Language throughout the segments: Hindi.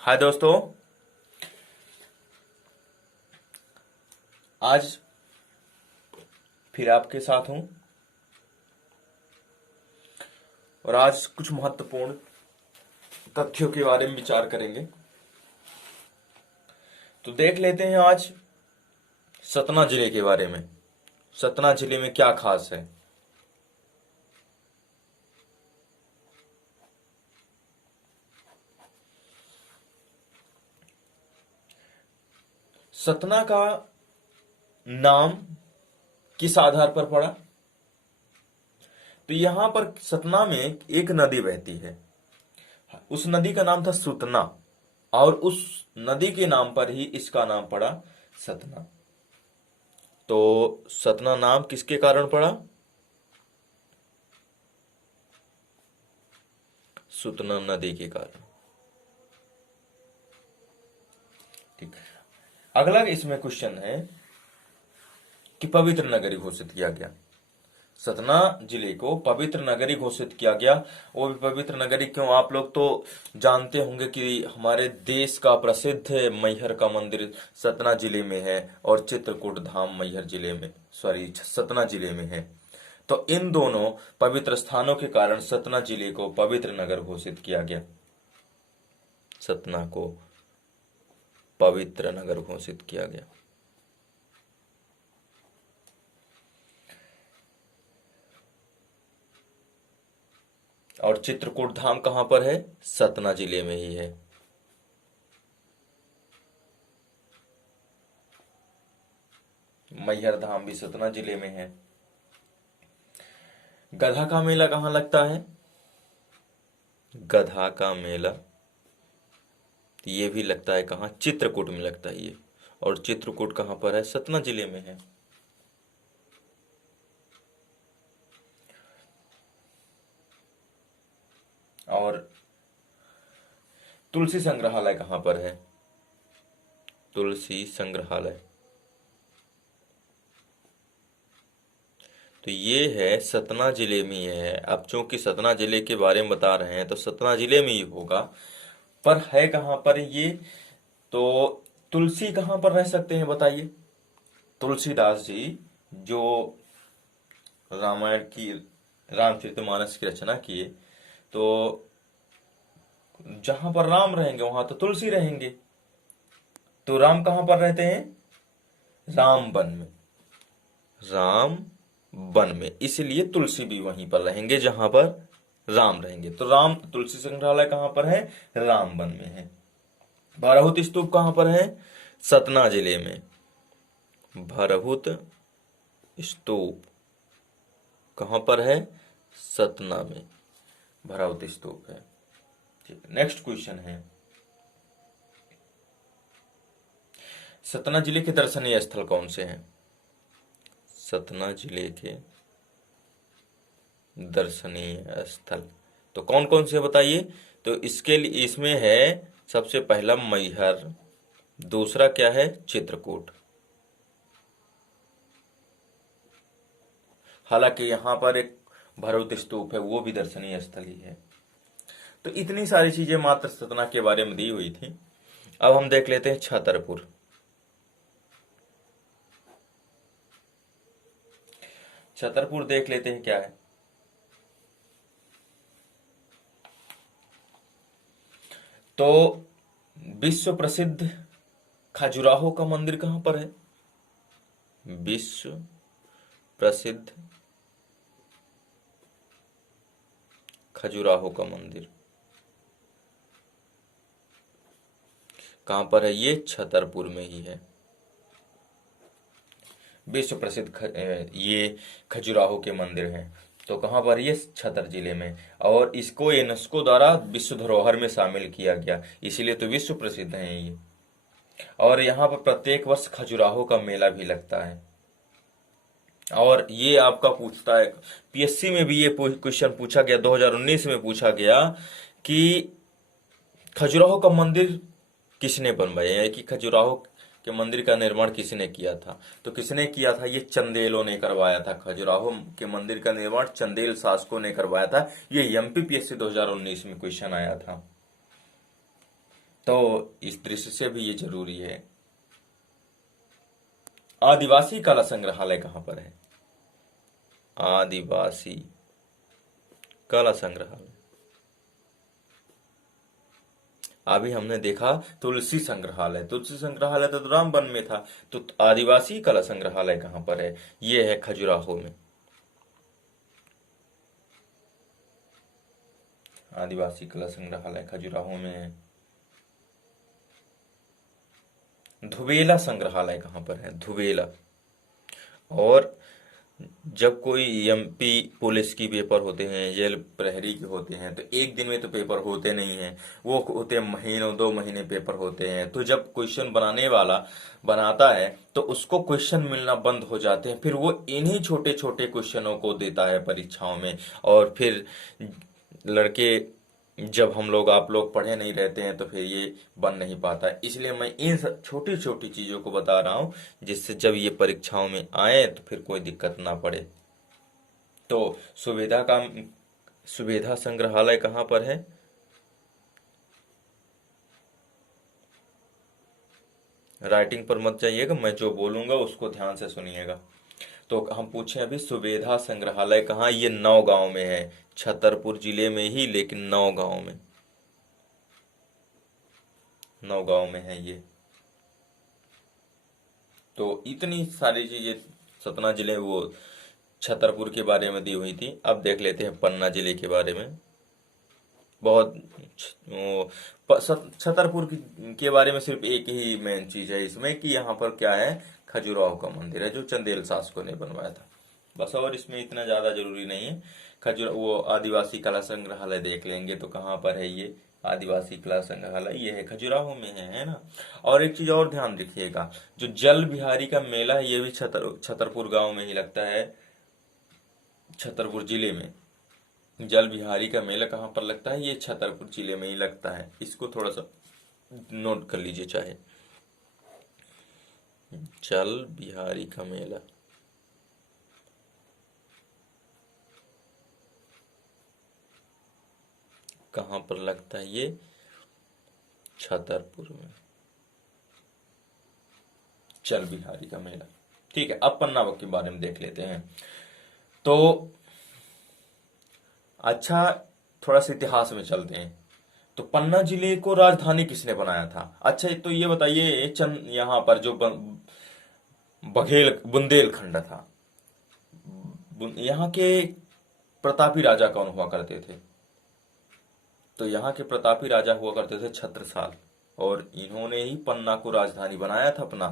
हाय दोस्तों। आज फिर आपके साथ हूं और आज कुछ महत्वपूर्ण तथ्यों के बारे में विचार करेंगे। तो देख लेते हैं आज सतना जिले के बारे में। सतना जिले में क्या खास है। सतना का नाम किस आधार पर पड़ा? तो यहां पर सतना में एक नदी बहती है। उस नदी का नाम था सुतना और उस नदी के नाम पर ही इसका नाम पड़ा सतना। तो सतना नाम किसके कारण पड़ा? सुतना नदी के कारण। ठीक। अगला इसमें क्वेश्चन है कि पवित्र नगरी घोषित किया गया। सतना जिले को पवित्र नगरी घोषित किया गया। वो भी पवित्र नगरी क्यों? आप लोग तो जानते होंगे कि हमारे देश का प्रसिद्ध मैहर का मंदिर सतना जिले में है और चित्रकूट धाम मैहर जिले में सतना जिले में है। तो इन दोनों पवित्र स्थानों के कारण सतना जिले को पवित्र नगर घोषित किया गया। सतना को पवित्र नगर घोषित किया गया। और चित्रकूट धाम कहां पर है? सतना जिले में ही है। मैहर धाम भी सतना जिले में है। गधा का मेला कहां लगता है? गधा का मेला ये भी लगता है कहां? चित्रकूट में लगता है ये। और चित्रकूट कहां पर है? सतना जिले में है। और तुलसी संग्रहालय कहां पर है? तुलसी संग्रहालय तो ये है सतना जिले में ही है। अब चूंकि सतना जिले के बारे में बता रहे हैं तो सतना जिले में ही होगा, पर है कहां पर ये? तो तुलसी कहां पर रह सकते हैं बताइए? तुलसीदास जी जो रामायण की रामचरितमानस की रचना किए, तो जहां पर राम रहेंगे वहां तो तुलसी रहेंगे। तो राम कहां पर रहते हैं? राम वन में। राम वन में, इसलिए तुलसी भी वहीं पर रहेंगे जहां पर राम रहेंगे। तो राम तुलसी संग्रहालय कहां पर है? राम वन में है। भरहुत स्तूप कहां पर है? सतना जिले में। भरहुत स्तूप कहां पर है? सतना में भरहुत स्तूप है। ठीक, नेक्स्ट क्वेश्चन है, सतना जिले के दर्शनीय स्थल कौन से हैं? सतना जिले के दर्शनीय स्थल तो कौन कौन से बताइए? तो इसके लिए इसमें है सबसे पहला मैहर, दूसरा क्या है? चित्रकूट। हालांकि यहां पर एक भरहुत स्तूप है, वो भी दर्शनीय स्थल ही है। तो इतनी सारी चीजें मात्र सतना के बारे में दी हुई थी। अब हम देख लेते हैं छतरपुर। छतरपुर देख लेते हैं क्या है। तो विश्व प्रसिद्ध खजुराहो का मंदिर कहां पर है? विश्व प्रसिद्ध खजुराहो का मंदिर कहां पर है? ये छतरपुर में ही है। विश्व प्रसिद्ध ये खजुराहो के मंदिर हैं। तो कहां पर? ये छतर जिले में। और इसको यूनेस्को द्वारा विश्व धरोहर में शामिल किया गया, इसीलिए तो विश्व प्रसिद्ध है ये। और यहाँ पर प्रत्येक वर्ष खजुराहो का मेला भी लगता है। और ये आपका पूछता है, पीएससी में भी ये क्वेश्चन पूछा गया, 2019 में पूछा गया कि खजुराहो का मंदिर किसने बनवाया, यानी कि खजुराहो के मंदिर का निर्माण किसने किया था? तो किसने किया था? ये चंदेलों ने करवाया था। खजुराहो के मंदिर का निर्माण चंदेल शासकों ने करवाया था। ये एमपीपीएससी 2019 में क्वेश्चन आया था। तो इस दृश्य से भी ये जरूरी है। आदिवासी कला संग्रहालय कहाँ पर है? आदिवासी कला संग्रहालय, अभी हमने देखा तुलसी संग्रहालय, तुलसी संग्रहालय तो रामबन में था, तो आदिवासी कला संग्रहालय कहाँ पर है? ये है खजुराहो में। आदिवासी कला संग्रहालय खजुराहो में है। धुबेला संग्रहालय कहाँ पर है? धुबेला। और जब कोई एमपी पुलिस की पेपर होते हैं, जेल प्रहरी के होते हैं, तो एक दिन में तो पेपर होते नहीं हैं, वो होते हैं महीनों 2 महीने पेपर होते हैं। तो जब क्वेश्चन बनाने वाला बनाता है तो उसको क्वेश्चन मिलना बंद हो जाते हैं, फिर वो इन्हीं छोटे छोटे क्वेश्चनों को देता है परीक्षाओं में। और फिर लड़के, जब हम लोग आप लोग पढ़े नहीं रहते हैं तो फिर ये बन नहीं पाता। इसलिए मैं इन छोटी छोटी चीजों को बता रहा हूँ, जिससे जब ये परीक्षाओं में आए तो फिर कोई दिक्कत ना पड़े। तो सुविधा संग्रहालय कहाँ पर है? राइटिंग पर मत जाइएगा, मैं जो बोलूंगा उसको ध्यान से सुनिएगा। तो हम पूछे अभी सुविधा संग्रहालय कहाँ? ये नौगांव में है, छतरपुर जिले में ही, लेकिन नौगांव में, नौगांव में है ये। तो इतनी सारी चीजें सतना जिले, वो छतरपुर के बारे में दी हुई थी। अब देख लेते हैं पन्ना जिले के बारे में। बहुत छतरपुर के बारे में सिर्फ एक ही मेन चीज है इसमें, कि यहाँ पर क्या है, खजुराहो का मंदिर है जो चंदेल शासकों ने बनवाया था, बस। और इसमें इतना ज्यादा जरूरी नहीं है। वो आदिवासी कला संग्रहालय देख लेंगे तो कहाँ पर है ये आदिवासी कला संग्रहालय? ये है खजुराहो में है ना। और एक चीज और ध्यान रखिएगा, जो जल बिहारी का मेला है ये भी छतरपुर गांव में ही लगता है, छतरपुर जिले में। जल बिहारी का मेला कहाँ पर लगता है? ये छतरपुर जिले में ही लगता है। इसको थोड़ा सा नोट कर लीजिए चाहे। जल बिहारी का मेला कहाँ पर लगता है? ये छतरपुर में, जल बिहारी का मेला। ठीक है, अब पन्ना के बारे में देख लेते हैं। तो अच्छा, थोड़ा सा इतिहास में चलते हैं। तो पन्ना जिले को राजधानी किसने बनाया था? अच्छा, तो ये बताइए, यहाँ पर जो बघेल बुंदेलखंड था, यहाँ के प्रतापी राजा कौन हुआ करते थे? तो यहाँ के प्रतापी राजा हुआ करते थे छत्रसाल, और इन्होंने ही पन्ना को राजधानी बनाया था अपना।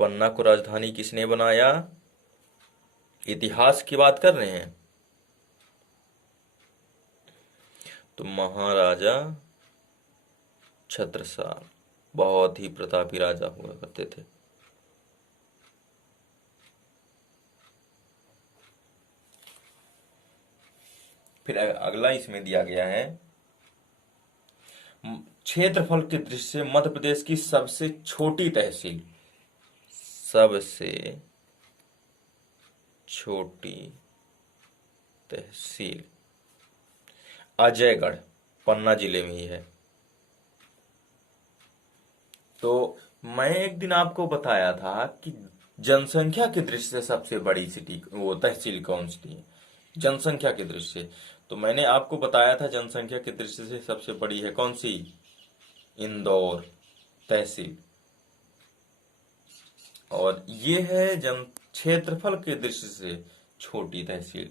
पन्ना को राजधानी किसने बनाया? इतिहास की बात कर रहे हैं तो महाराजा छत्रसाल बहुत ही प्रतापी राजा हुआ करते थे। फिर अगला इसमें दिया गया है, क्षेत्रफल की दृष्टि से मध्य प्रदेश की सबसे छोटी तहसील, सबसे छोटी तहसील अजयगढ़, पन्ना जिले में ही है। तो मैं एक दिन आपको बताया था कि जनसंख्या की दृष्टि से सबसे बड़ी सिटी, वो तहसील कौन सी थी, जनसंख्या की दृष्टि से। तो मैंने आपको बताया था जनसंख्या की दृष्टि से सबसे बड़ी है कौन सी? इंदौर तहसील। और ये है जन क्षेत्रफल की दृष्टि से छोटी तहसील,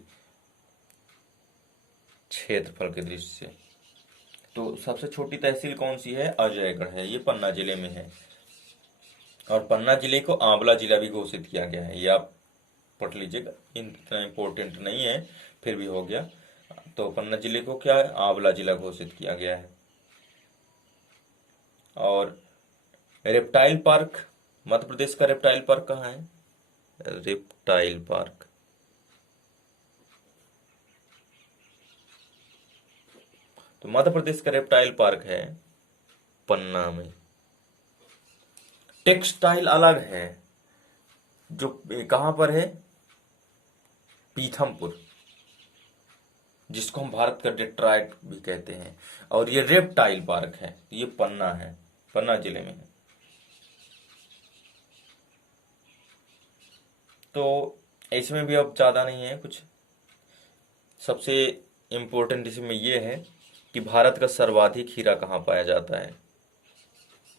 क्षेत्रफल की दृष्टि से। तो सबसे छोटी तहसील कौन सी है? अजयगढ़ है, ये पन्ना जिले में है। और पन्ना जिले को आंवला जिला भी घोषित किया गया है, ये आप पढ़ लीजिएगा, इतना इम्पोर्टेंट नहीं है, फिर भी हो गया। तो पन्ना जिले को क्या है? आंवला जिला घोषित किया गया है। और रेप्टाइल पार्क, मध्य प्रदेश का रेप्टाइल पार्क कहाँ है? रेप्टाइल पार्क तो मध्य प्रदेश का रेप्टाइल पार्क है पन्ना में। टेक्सटाइल अलग है, जो कहां पर है? पीथमपुर, जिसको हम भारत का डेट्रॉइट भी कहते हैं। और ये रेप्टाइल पार्क है, ये पन्ना है, पन्ना जिले में है। तो इसमें भी अब ज़्यादा नहीं है कुछ। सबसे इम्पोर्टेंट इसमें ये है कि भारत का सर्वाधिक हीरा कहाँ पाया जाता है।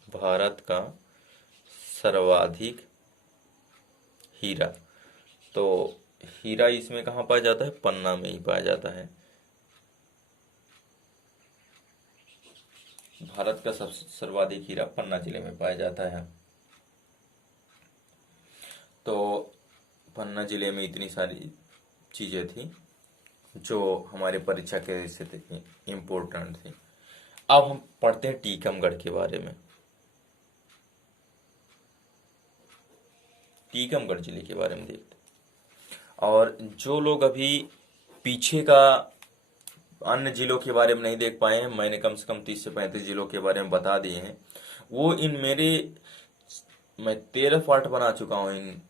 भारत का सर्वाधिक हीरा, तो हीरा इसमें कहाँ पाया जाता है, पन्ना में ही पाया जाता है। भारत का सबसे सर्वाधिक हीरा पन्ना जिले में पाया जाता है। तो पन्ना जिले में इतनी सारी चीजें थी जो हमारे परीक्षा के से थी, इम्पोर्टेंट थी। अब हम पढ़ते हैं टीकमगढ़ के बारे में। टीकमगढ़ जिले के बारे में देखते हैं। और जो लोग अभी पीछे का अन्य जिलों के बारे में नहीं देख पाए हैं, मैंने कम से कम 30 से 35 जिलों के बारे में बता दिए हैं। वो इन मेरे मैं 13 पार्ट बना चुका हूँ इन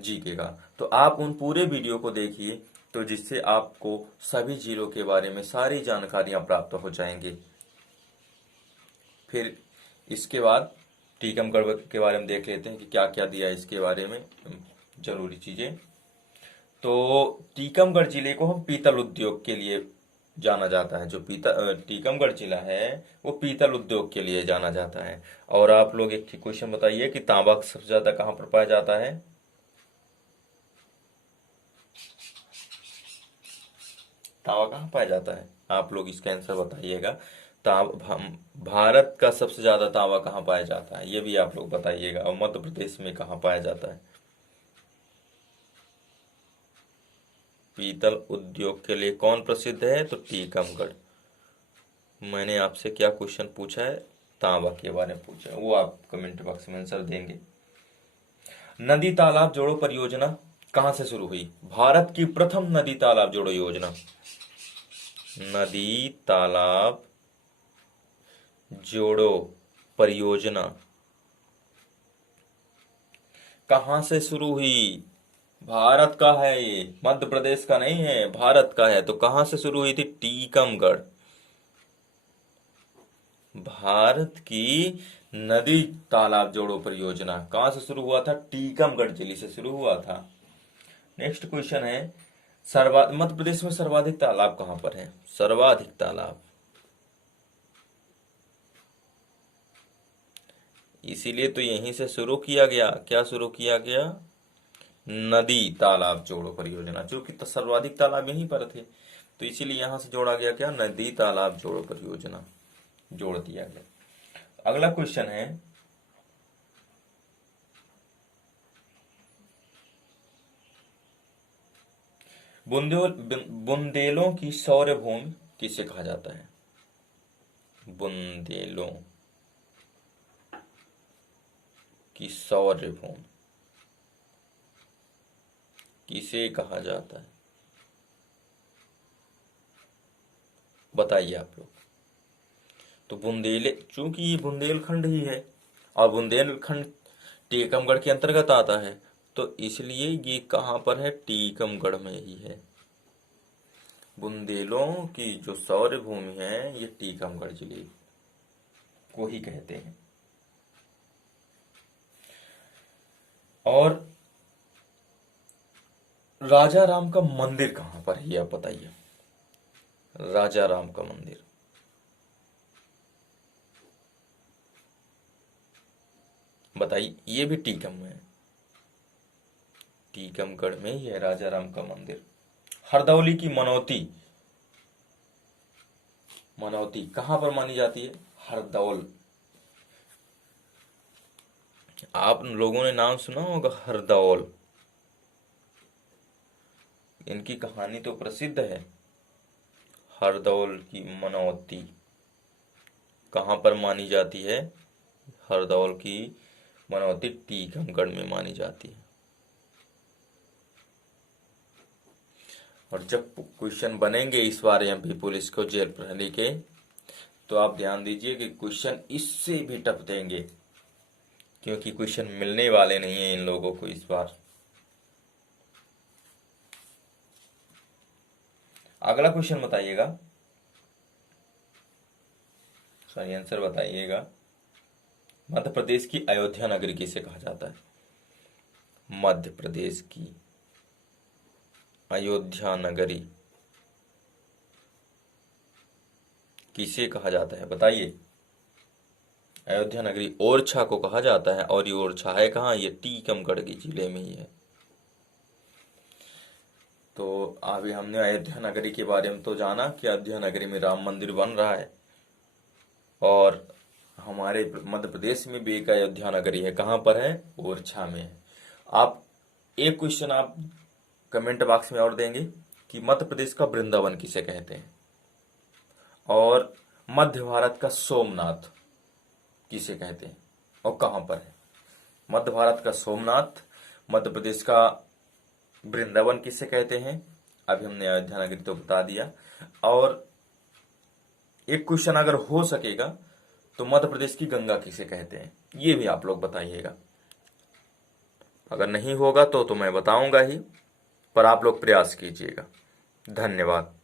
जीके का, तो आप उन पूरे वीडियो को देखिए, तो जिससे आपको सभी जिलों के बारे में सारी जानकारियां प्राप्त हो जाएंगी। फिर इसके बाद टीकमगढ़ के बारे में देख लेते हैं कि क्या क्या दिया है इसके बारे में जरूरी चीजें। तो टीकमगढ़ जिले को हम पीतल उद्योग के लिए जाना जाता है। जो टीकमगढ़ जिला है वो पीतल उद्योग के लिए जाना जाता है। और आप लोग एक क्वेश्चन बताइए कि तांबा सबसे ज्यादा कहाँ पर पाया जाता है। तांबा कहाँ पाया जाता है, आप लोग इसका आंसर बताइएगा। भारत का सबसे ज्यादा तांबा कहाँ पाया जाता है, ये भी आप लोग बताइएगा। और मध्य प्रदेश में कहाँ पाया जाता है। पीतल उद्योग के लिए कौन प्रसिद्ध है, तो टीकमगढ़। मैंने आपसे क्या क्वेश्चन पूछा है, तांबा के बारे में पूछा है, वो आप कमेंट बॉक्स में आंसर देंगे। नदी तालाब जोड़ो परियोजना कहां से शुरू हुई। भारत की प्रथम नदी तालाब जोड़ो योजना, नदी तालाब जोड़ो परियोजना कहां से शुरू हुई। भारत का है ये, मध्य प्रदेश का नहीं है, भारत का है। तो कहां से शुरू हुई थी, टीकमगढ़। भारत की नदी तालाब जोड़ो परियोजना कहां से शुरू हुआ था, टीकमगढ़ जिले से शुरू हुआ था। नेक्स्ट क्वेश्चन है, मध्य प्रदेश में सर्वाधिक तालाब कहां पर है। सर्वाधिक तालाब, इसीलिए तो यहीं से शुरू किया गया। क्या शुरू किया गया, नदी तालाब जोड़ो परियोजना, जो कि सर्वाधिक तालाब यहीं पर थे, तो इसीलिए यहां से जोड़ा गया क्या, नदी तालाब जोड़ो परियोजना जोड़ दिया गया। अगला क्वेश्चन है, बुंदेलों की सौर्य भूमि किसे कहा जाता है। बुंदेलों की सौर्य भूमि किसे कहा जाता है, बताइए आप लोग। तो चूंकि ये बुंदेलखंड ही है और बुंदेलखंड टीकमगढ़ के अंतर्गत आता है, तो इसलिए ये कहां पर है, टीकमगढ़ में ही है। बुंदेलों की जो सौर्य भूमि है ये टीकमगढ़ जिले को ही कहते हैं। और राजा राम का मंदिर कहां पर है, ये आप बताइए। राजा राम का मंदिर, बताइए, ये भी टीकमगढ़ में ही है राजा राम का मंदिर। हरदौली की मनौती, मनौती कहां पर मानी जाती है, हरदौल। आप लोगों ने नाम सुना होगा हरदौल, इनकी कहानी तो प्रसिद्ध है। हरदौल की मनौती कहां पर मानी जाती है, हरदौल की मनौती टीकमगढ़ में मानी जाती है। और जब क्वेश्चन बनेंगे इस बार एमपी पुलिस को जेल प्रहरी के, तो आप ध्यान दीजिए कि क्वेश्चन इससे भी टफ देंगे, क्योंकि क्वेश्चन मिलने वाले नहीं है इन लोगों को इस बार। अगला क्वेश्चन बताइएगा, सॉरी आंसर बताइएगा। मध्य प्रदेश की अयोध्या नगरी किसे कहा जाता है? मध्य प्रदेश की अयोध्या नगरी किसे कहा जाता है बताइए। अयोध्या नगरी ओरछा को कहा जाता है, और ये ओरछा है कहाँ? ये टीकमगढ़ के जिले में ही है। तो अभी हमने अयोध्या नगरी के बारे में तो जाना कि अयोध्या नगरी में राम मंदिर बन रहा है, और हमारे मध्य प्रदेश में भी एक अयोध्या नगरी है। कहाँ पर है? ओरछा में है। आप एक क्वेश्चन आप कमेंट बॉक्स में और देंगे कि मध्य प्रदेश का वृंदावन किसे कहते हैं, और मध्य भारत का सोमनाथ किसे कहते हैं और कहाँ पर है? मध्य भारत का सोमनाथ, मध्य प्रदेश का वृंदावन किसे कहते हैं? अभी हमने अयोध्या नगरी तो बता दिया। और एक क्वेश्चन अगर हो सकेगा तो मध्य प्रदेश की गंगा किसे कहते हैं, ये भी आप लोग बताइएगा। अगर नहीं होगा तो मैं बताऊंगा ही, पर आप लोग प्रयास कीजिएगा। धन्यवाद।